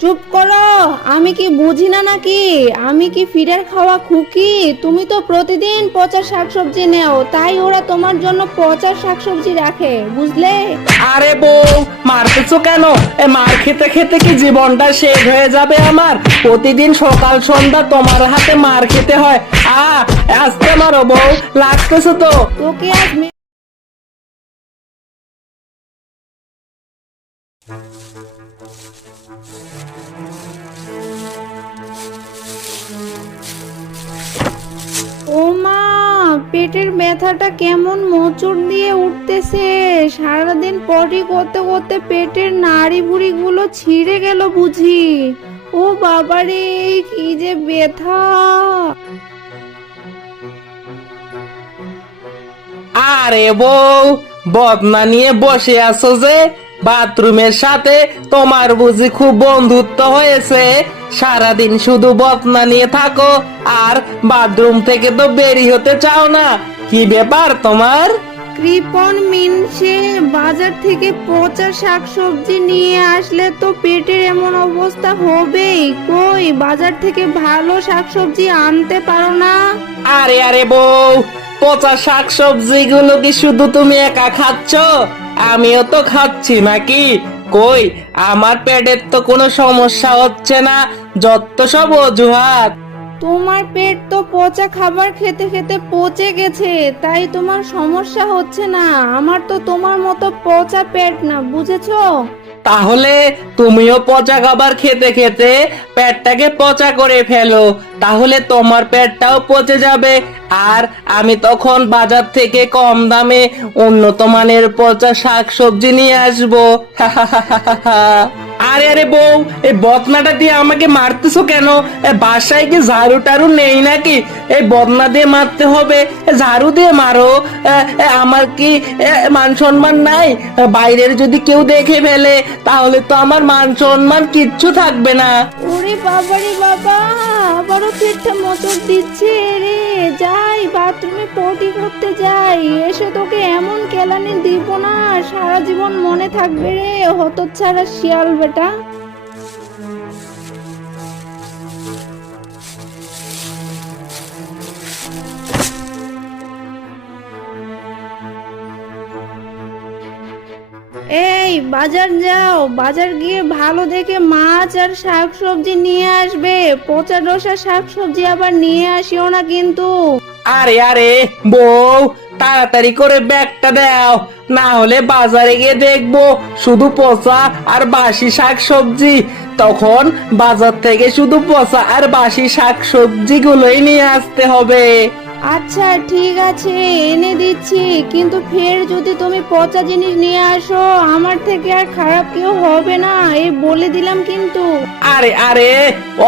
চুপ করো। আমি কি বুঝি না নাকি? আমি কি ফিডার খাওয়া খুকি? তুমি তো প্রতিদিন পচা শাকসবজি নেও, তাই ওরা তোমার জন্য পচা শাকসবজি রাখে, বুঝলে? আরে বউ, মারতেছো কেন? মার খেতে খেতে কি জীবনটা শেষ হয়ে যাবে আমার? প্রতিদিন সকাল সন্ধ্যা তোমার হাতে মার খেতে হয়। আস্তে মারো বউ, লাগতেছে তো। তোকে আজ ও মা, পেটের ব্যথাটা কেমন মোচড় দিয়ে উঠতেছে। সারাদিন পটি করতে করতে পেটের নাড়ি বুড়ি গুলো ছিঁড়ে গেল বুঝি। ও বাবারে, কি যে ব্যথা! আরে বউ, বদনা নিয়ে বসে আছো যে? বাথরুমের সাথে তোমার বুঝি খুব বন্ধুত্ব হয়েছে? সারাদিন শুধু বদনা নিয়ে থাকো আর বাথরুম থেকে তো বেরি হতে চাও না। কি ব্যাপার তোমার? কৃপন মিনসে বাজার থেকে পচা শাকসবজি নিয়ে আসলে তো পেটের এমন অবস্থা হবেই। কই, বাজার থেকে ভালো শাকসবজি আনতে পারো না? আরে আরে বউ, পচা শাক সবজি গুলো কি শুধু তুমি একা খাচ্ছ? আমিও তো খাচ্ছি নাকি? কই, আমার পেটের তো কোনো সমস্যা হচ্ছে না, যত সব অজুহাত। তোমার পেট তো পচা খাবার খেতে খেতে পচে গেছে, তাই তোমার সমস্যা হচ্ছে না। আমার তো তোমার মতো পচা পেট না, বুঝেছো? তাহলে তুমিও পচা খাবার খেতে খেতে পেটটাকে পচা করে ফেলো, তাহলে তোমার পেটটাও পচে যাবে। আর আমি তখন বাজার থেকে কম দামে উন্নত মানের পচা শাক সবজি নিয়ে আসবো। আরে আরে বউ, এই বদনাটা দিয়ে আমাকে মারতেছো কেন? বাসায় কি ঝাড়ু টাড়ু নেই নাকি? এই বদনা দিয়ে মারতে হবে? ঝাড়ু দিয়ে মারো। আমার কি মান সম্মান নাই? বাইরের যদি কেউ দেখে ফেলে তাহলে তো আমার মান সম্মান কিচ্ছু থাকবে না। ওরে বাবারে বাবা, আবারও পেটটা মোচড় দিচ্ছে রে। যাই বাথরুমে পটি করতে যাই, এসে তোকে এমন কেলানি দিব না, সারা জীবন মনে থাকবে রে, হতচ্ছাড়া শিয়াল বেটা। এই বাজার যাও, বাজার গিয়ে ভালো দেখে মাছ আর শাকসবজি নিয়ে আসবে। পচা ডসা শাকসবজি আবার নিয়ে আসিও না কিন্তু। আরে আরে বউ, তাড়াতাড়ি করে ব্যাগটা দাও, না হলে বাজারে গিয়ে দেখবো শুধু পচা আর বাসি শাক সবজি। তখন বাজার থেকে শুধু পচা আর বাসি শাক সবজি গুলোই নিয়ে আসতে হবে। আচ্ছা ঠিক আছে, এনে দিচ্ছি, কিন্তু ফের যদি তুমি পচা জিনিস নিয়ে আসো, আমার থেকে আর খারাপ কেউ হবে না, এই বলে দিলাম কিন্তু। আরে আরে,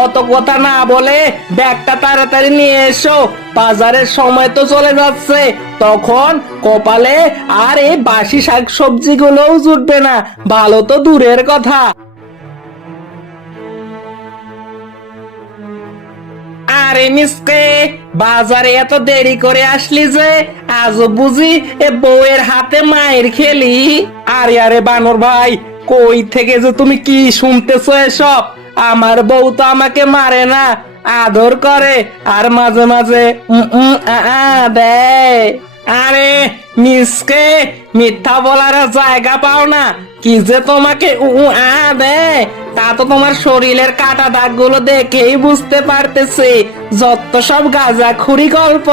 অত কথা না বলে ব্যাগটা তাড়াতাড়ি নিয়ে এসো, বাজারের সময় তো চলে যাচ্ছে। তখন কপালে আর এই বাসি শাক সবজি গুলোও জুটবে না, ভালো তো দূরের কথা। আরে মিসকে, বাজারে এত দেরি করে আসলি যে? আজও বুঝি এ বউয়ের হাতে মায়ের খেলি? আরে আরে বানর ভাই, কই থেকে যে তুমি কি শুনতেছো এসব? আমার বউ তো আমাকে মারে না, আদর করে আর মাঝে মাঝে দেয়। আরে মিসকে, মিথ্যা বলার আর জায়গা পাও না? কি যে তোমাকে দেয় তা তো তোমার শরীরের কাটা দাগ গুলো দেখেই বুঝতে পারতেছি, যত সব গাঁজাখুরি গল্প।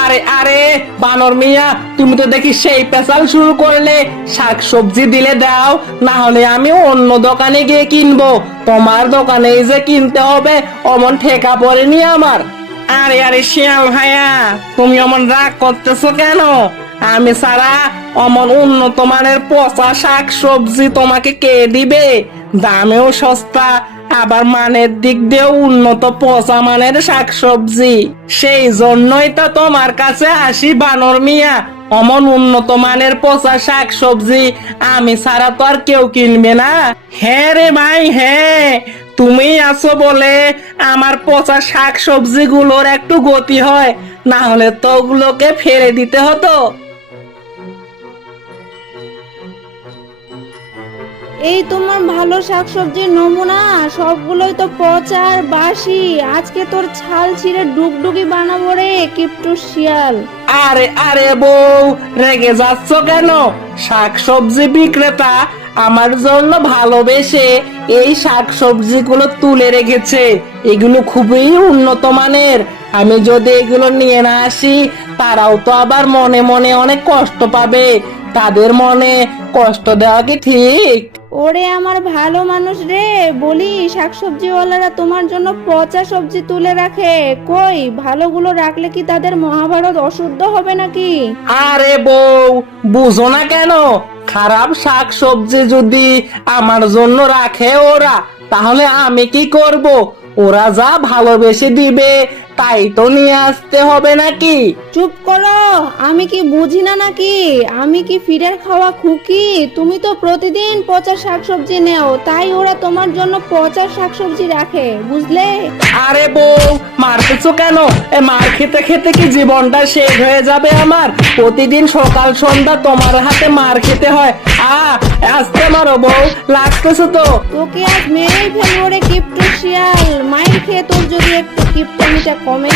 আরে আরে বানর মিয়া, তুমি তো দেখি সেই পেশাল শুরু করলে। শাক সবজি দিলে দাও, না হলে আমি অন্য দোকানে গিয়ে কিনবো। তোমার দোকানেই যে কিনতে হবে অমন ঠেকা পড়েনি আমার। আরে আরে শিয়াল ভাইয়া, তুমি অমন রাগ করতেছো কেন? আমি সারা অমন উন্নত মানের পচা শাক সবজি তোমাকে কে দিবে? দামেও সস্তা, আবার মানের দিক দিয়েও উন্নত পচা মানের শাক সবজি। সেই জন্যই তো তোমার কাছে আসি বানর মিয়া। অমন উন্নত মানের পচা শাক সবজি আমি ছাড়া তো আর কেউ কিনবে না। হ্যাঁ রে ভাই, হ্যাঁ, তুমি আছো বলে আমার পচা শাক সবজি গুলোর একটু গতি হয়, না হলে তো ওগুলোকে ফেলে দিতে হতো। এই তোমার ভালো শাকসবজির নমুনা, সবগুলোই তো পচা আর বাসি। আজকে তোর ছাল ছিঁড়ে ডুগডুগি বানাবো রে কিপটু শিয়াল। আরে আরে বউ, রেগে যাচ্ছ কেন? শাকসবজি বিক্রেতা আমার জন্য ভালোবেসে এই শাকসবজিগুলো তুলে রেখেছে। এগুলো খুবই উন্নত মানের। আমি যদি এগুলো নিয়ে না আসি, তারাও তো আবার মনে মনে অনেক কষ্ট পাবে। তাদের মনে কষ্ট দেওয়া কি ঠিক? ওরে আমার ভালো মানুষ রে, বলি শাকসবজিওয়ালারা তোমার জন্য পচা সবজি তুলে রাখে। কই ভালোগুলো রাখলে কি তাদের মহাভারত অশুদ্ধ হবে নাকি? আরে বউ, বুঝো না কেন? খারাপ শাকসবজি যদি আমার জন্য রাখে ওরা, তাহলে আমি কি করব? ওরা যা ভালোবেসে দিবে তাই তো নিয়ে আসতে হবে নাকি? চুপ করো, আমি কি বুঝি না নাকি? আমি কি ফিরের খাওয়া খুকি? তুমি তো প্রতিদিন পচা শাকসবজি নেও, তাই ওরা তোমার জন্য পচা শাকসবজি রাখে, বুঝলে? আরে বউ, মারতেছো কেন? মার খেতে খেতে কি জীবনটা শেষ হয়ে যাবে আমার? প্রতিদিন সকাল সন্ধ্যা তোমার হাতে মার খেতে হয়। আস্তে মারো বউ, লাগতেছে তো। তোকে আজ মেরেই ফেলবো রে কিপটু শিয়াল। মাইর খেয়ে তোর যদি একটু কিপটামিটা কমে।